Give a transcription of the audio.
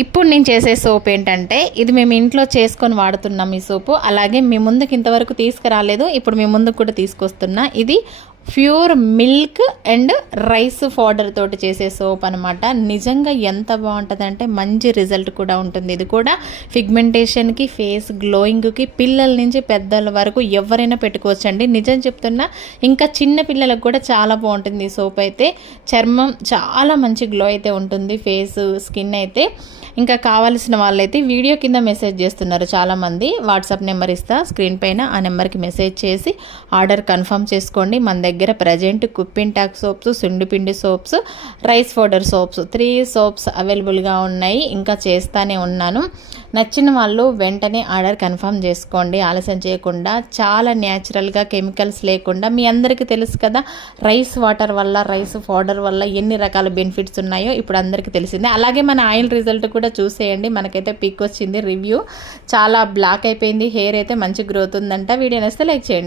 ఇప్పుడు నేను చేసే సోప్ ఏంటంటే, ఇది మేము ఇంట్లో చేసుకొని వాడుతున్నాం ఈ సోపు. అలాగే మీ ముందుకు ఇంతవరకు తీసుకురాలేదు, ఇప్పుడు మీ ముందుకు కూడా తీసుకొస్తున్నా. ఇది pure milk and rice powder తోటి చేసే సోప్ అనమాట. నిజంగా ఎంత బాగుంటుందంటే మంచి రిజల్ట్ కూడా ఉంటుంది. ఇది కూడా పిగ్మెంటేషన్కి, ఫేస్ గ్లోయింగ్కి, పిల్లల నుంచి పెద్దల వరకు ఎవరైనా పెట్టుకోవచ్చండి. నిజం చెప్తున్నా, ఇంకా చిన్న పిల్లలకు కూడా చాలా బాగుంటుంది ఈ సోప్ అయితే. చర్మం చాలా మంచి గ్లో అయితే ఉంటుంది, ఫేస్ స్కిన్ అయితే. ఇంకా కావాల్సిన వాళ్ళైతే వీడియో కింద మెసేజ్ చేస్తున్నారు చాలామంది. వాట్సాప్ నెంబర్ ఇస్తా స్క్రీన్ పైన, ఆ నెంబర్కి మెసేజ్ చేసి ఆర్డర్ కన్ఫర్మ్ చేసుకోండి. మన దగ్గర ప్రజెంట్ కుప్పింటాక్ సోప్స్, సుండిపిండి soaps, rice powder soaps 3 soaps అవైలబుల్గా ఉన్నాయి. ఇంకా చేస్తానే ఉన్నాను. నచ్చిన వాళ్ళు వెంటనే ఆర్డర్ కన్ఫర్మ్ చేసుకోండి ఆలస్యం చేయకుండా. చాలా న్యాచురల్గా, కెమికల్స్ లేకుండా. మీ అందరికీ తెలుసు కదా, రైస్ వాటర్ వల్ల, రైస్ పౌడర్ వల్ల ఎన్ని రకాల బెనిఫిట్స్ ఉన్నాయో ఇప్పుడు అందరికీ తెలిసిందే. అలాగే మన ఆయిల్ రిజల్ట్ కూడా చూసేయండి. మనకైతే పిక్ వచ్చింది, రివ్యూ. చాలా బ్లాక్ అయిపోయింది హెయిర్ అయితే, మంచి గ్రోత్ ఉందంట. వీడియో నచ్చితే లైక్ చేయండి.